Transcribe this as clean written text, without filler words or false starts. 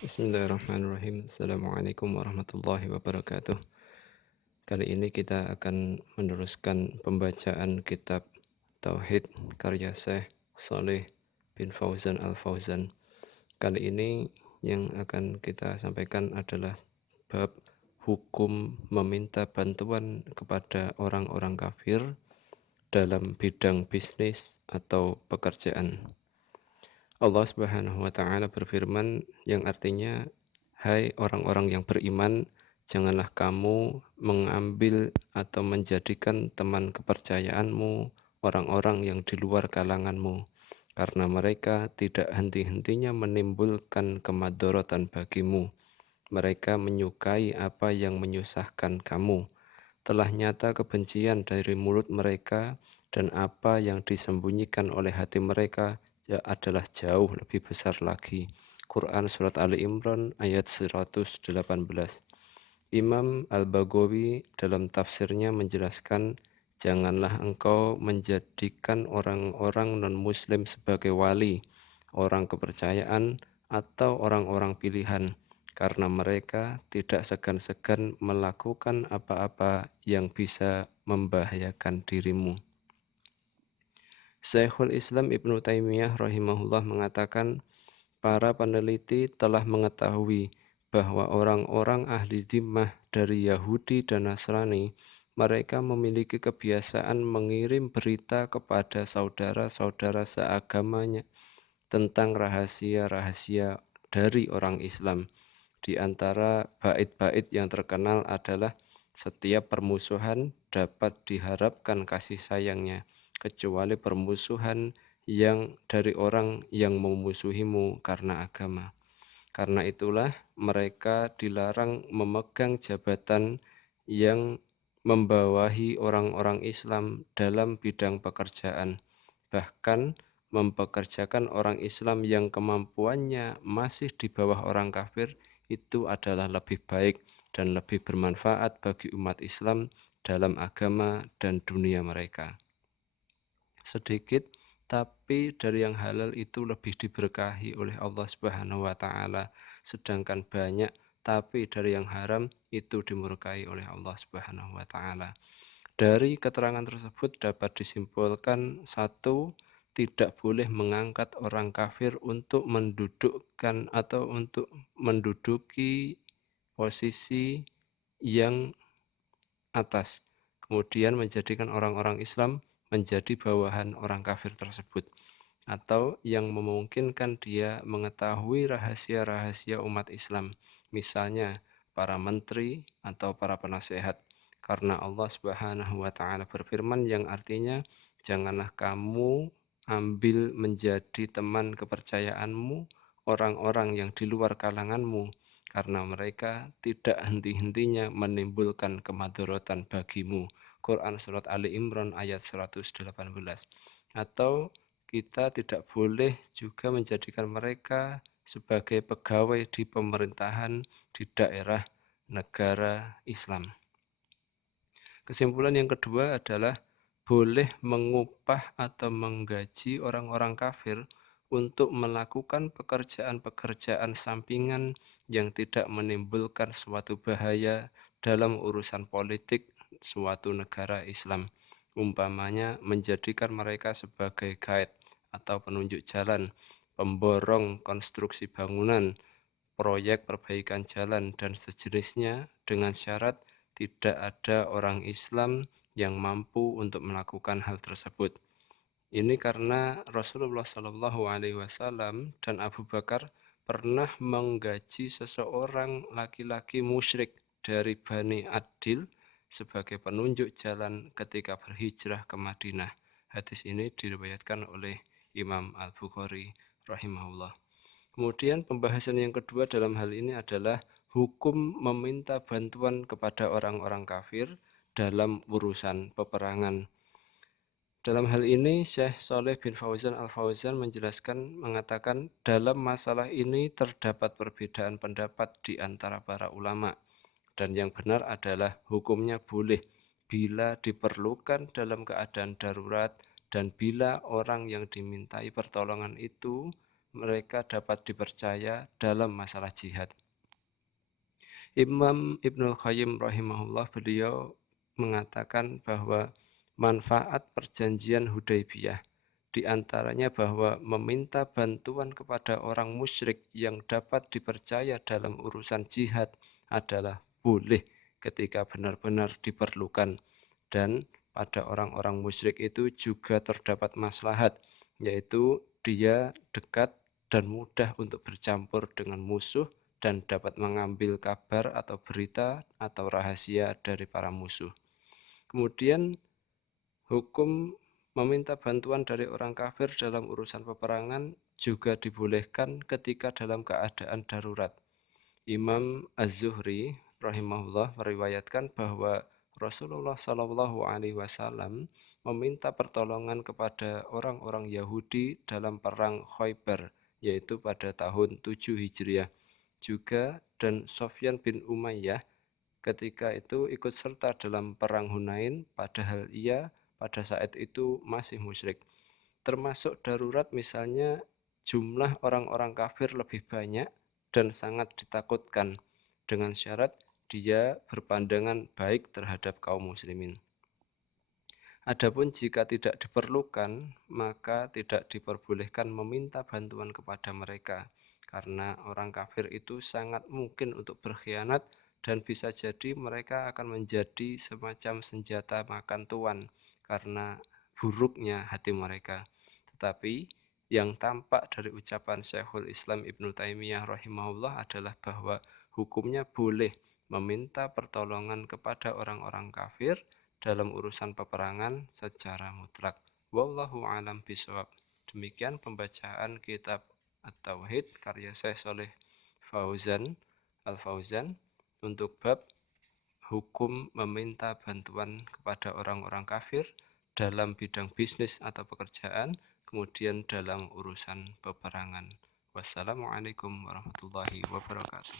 Bismillahirrahmanirrahim. Assalamualaikum warahmatullahi wabarakatuh. Kali ini kita akan meneruskan pembacaan kitab Tauhid karya Syekh Saleh bin Fauzan Al-Fauzan. Kali ini yang akan kita sampaikan adalah bab hukum meminta bantuan kepada orang-orang kafir dalam bidang bisnis atau pekerjaan. Allah Subhanahu wa taala berfirman yang artinya, "Hai orang-orang yang beriman, janganlah kamu mengambil atau menjadikan teman kepercayaanmu orang-orang yang di luar kalanganmu, karena mereka tidak henti-hentinya menimbulkan kemadharatan bagimu. Mereka menyukai apa yang menyusahkan kamu. Telah nyata kebencian dari mulut mereka, dan apa yang disembunyikan oleh hati mereka adalah jauh lebih besar lagi." Quran Surat Ali Imran ayat 118. Imam Al-Baghawi dalam tafsirnya menjelaskan, "Janganlah engkau menjadikan orang-orang non-muslim sebagai wali, orang kepercayaan, atau orang-orang pilihan, karena mereka tidak segan-segan melakukan apa-apa yang bisa membahayakan dirimu." Syekhul Islam Ibnu Taimiyah rahimahullah mengatakan, para peneliti telah mengetahui bahwa orang-orang ahli dhimmah dari Yahudi dan Nasrani, mereka memiliki kebiasaan mengirim berita kepada saudara-saudara seagamanya tentang rahasia-rahasia dari orang Islam. Di antara bait-bait yang terkenal adalah, "Setiap permusuhan dapat diharapkan kasih sayangnya, kecuali permusuhan yang dari orang yang memusuhimu karena agama. Karena itulah mereka dilarang memegang jabatan yang membawahi orang-orang Islam dalam bidang pekerjaan. Bahkan mempekerjakan orang Islam yang kemampuannya masih di bawah orang kafir itu adalah lebih baik dan lebih bermanfaat bagi umat Islam dalam agama dan dunia mereka. Sedikit tapi dari yang halal itu lebih diberkahi oleh Allah Subhanahu wa taala, sedangkan banyak tapi dari yang haram itu dimurkai oleh Allah Subhanahu wa taala. Dari keterangan tersebut dapat disimpulkan, satu, tidak boleh mengangkat orang kafir untuk mendudukkan atau untuk menduduki posisi yang atas, kemudian menjadikan orang-orang Islam menjadi bawahan orang kafir tersebut, atau yang memungkinkan dia mengetahui rahasia-rahasia umat Islam, misalnya para menteri atau para penasehat. Karena Allah Subhanahu wa taala berfirman yang artinya, "Janganlah kamu ambil menjadi teman kepercayaanmu orang-orang yang di luar kalanganmu, karena mereka tidak henti-hentinya menimbulkan kemadharatan bagimu." Quran Surat Ali Imran ayat 118. Atau kita tidak boleh juga menjadikan mereka sebagai pegawai di pemerintahan di daerah negara Islam. Kesimpulan yang kedua adalah boleh mengupah atau menggaji orang-orang kafir untuk melakukan pekerjaan-pekerjaan sampingan yang tidak menimbulkan suatu bahaya dalam urusan politik suatu negara Islam. Umpamanya menjadikan mereka sebagai guide atau penunjuk jalan, pemborong konstruksi bangunan, proyek perbaikan jalan, dan sejenisnya, dengan syarat tidak ada orang Islam yang mampu untuk melakukan hal tersebut. Ini karena Rasulullah Shallallahu Alaihi Wasallam dan Abu Bakar pernah menggaji seseorang laki-laki musyrik dari Bani Adil sebagai penunjuk jalan ketika berhijrah ke Madinah. Hadis ini diriwayatkan oleh Imam Al-Bukhari rahimahullah. Kemudian pembahasan yang kedua dalam hal ini adalah hukum meminta bantuan kepada orang-orang kafir dalam urusan peperangan. Dalam hal ini, Syekh Saleh bin Fauzan Al-Fauzan mengatakan, dalam masalah ini terdapat perbedaan pendapat di antara para ulama, dan yang benar adalah hukumnya boleh bila diperlukan dalam keadaan darurat, dan bila orang yang dimintai pertolongan itu mereka dapat dipercaya dalam masalah jihad. Imam Ibnul Qayyim rahimahullah, beliau mengatakan bahwa manfaat perjanjian Hudaybiyah di antaranya bahwa meminta bantuan kepada orang musyrik yang dapat dipercaya dalam urusan jihad adalah boleh ketika benar-benar diperlukan, dan pada orang-orang musyrik itu juga terdapat maslahat, yaitu dia dekat dan mudah untuk bercampur dengan musuh dan dapat mengambil kabar atau berita atau rahasia dari para musuh. Kemudian hukum meminta bantuan dari orang kafir dalam urusan peperangan juga dibolehkan ketika dalam keadaan darurat. Imam Az-Zuhri rahimahullah meriwayatkan bahwa Rasulullah Shallallahu Alaihi Wasallam meminta pertolongan kepada orang-orang Yahudi dalam perang Khaybar, yaitu pada tahun 7 Hijriah juga, dan Sofyan bin Umayyah ketika itu ikut serta dalam perang Hunain, padahal ia pada saat itu masih musyrik. Termasuk darurat misalnya jumlah orang-orang kafir lebih banyak dan sangat ditakutkan, dengan syarat dia berpandangan baik terhadap kaum muslimin. Adapun jika tidak diperlukan, maka tidak diperbolehkan meminta bantuan kepada mereka, karena orang kafir itu sangat mungkin untuk berkhianat dan bisa jadi mereka akan menjadi semacam senjata makan tuan karena buruknya hati mereka. Tetapi yang tampak dari ucapan Syekhul Islam Ibnu Taimiyah rahimahullah adalah bahwa hukumnya boleh meminta pertolongan kepada orang-orang kafir dalam urusan peperangan secara mutlak. Wallahu a'lam bishawab. Demikian pembacaan kitab At-Tauhid karya Syekh Shalih Fauzan Al-Fauzan untuk bab hukum meminta bantuan kepada orang-orang kafir dalam bidang bisnis atau pekerjaan, kemudian dalam urusan peperangan. Wassalamualaikum warahmatullahi wabarakatuh.